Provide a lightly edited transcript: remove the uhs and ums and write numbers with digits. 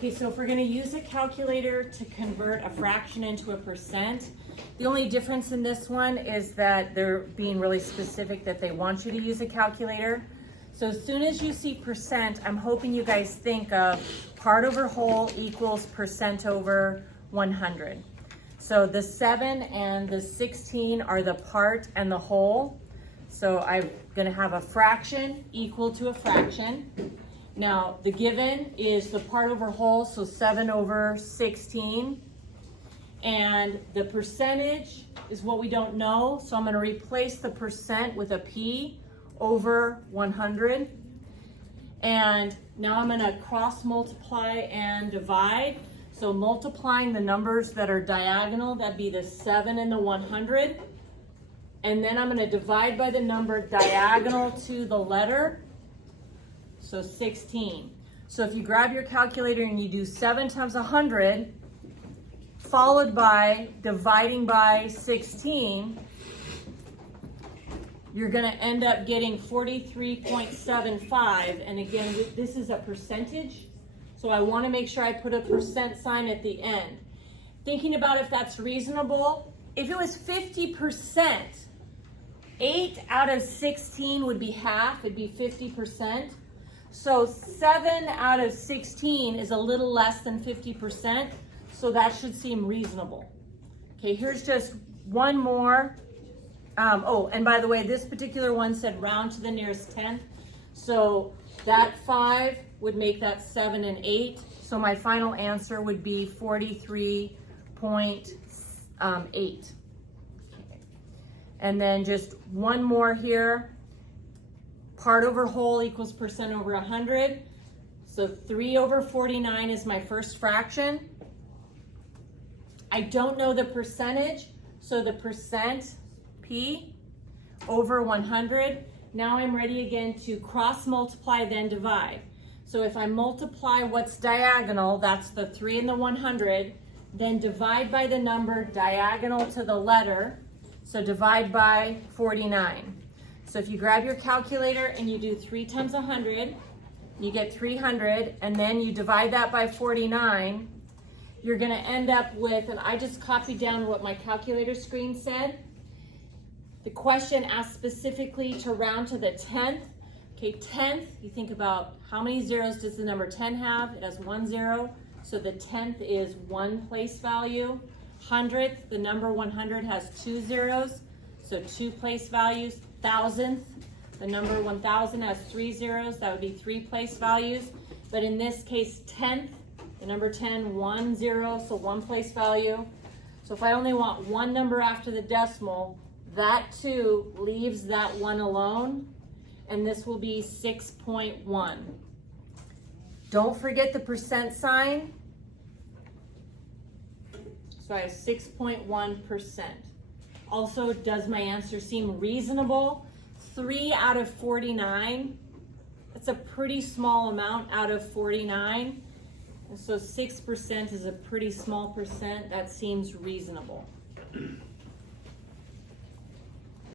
Okay, so if we're gonna use a calculator to convert a fraction into a percent, the only difference in this one is that they're being really specific that they want you to use a calculator. So as soon as you see percent, I'm hoping you guys think of part over whole equals percent over 100. So the 7 and the 16 are the part and the whole. So I'm gonna have a fraction equal to a fraction. Now the given is the part over whole, so 7 over 16. And the percentage is what we don't know, so I'm gonna replace the percent with a P over 100. And now I'm gonna cross multiply and divide. So multiplying the numbers that are diagonal, that'd be the 7 and the 100. And then I'm gonna divide by the number diagonal to the letter, so 16. So if you grab your calculator and you do 7 times 100, followed by dividing by 16, you're gonna end up getting 43.75. And again, this is a percentage, so I wanna make sure I put a percent sign at the end. Thinking about if that's reasonable, if it was 50%, 8 out of 16 would be half, it'd be 50%. So 7 out of 16 is a little less than 50%, so that should seem reasonable. Okay, here's just one more. Oh, and by the way, this particular one said round to the nearest tenth. So that 5 would make that 7 and 8. So my final answer would be 43.8. And then just one more here. Part over whole equals percent over 100. So 3 over 49 is my first fraction. I don't know the percentage, so the percent, P, over 100. Now I'm ready again to cross multiply, then divide. So if I multiply what's diagonal, that's the 3 and the 100, then divide by the number diagonal to the letter, so divide by 49. So if you grab your calculator and you do 3 times 100, you get 300, and then you divide that by 49, you're gonna end up with, and I just copied down what my calculator screen said. The question asked specifically to round to the 10th. Okay, 10th, you think about how many zeros does the number 10 have? It has 1 0, so the 10th is 1 place value. 100th, the number 100 has 2 zeros, so 2 place values. 1000th, the number 1000 has 3 zeros, that would be 3 place values. But in this case, 10th, the number 10, 1 0, so 1 place value. So if I only want one number after the decimal, that 2 leaves that 1 alone, and this will be 6.1. Don't forget the percent sign. So I have 6.1%. Also, does my answer seem reasonable? 3 out of 49, that's a pretty small amount out of 49. And so 6% is a pretty small percent. That seems reasonable.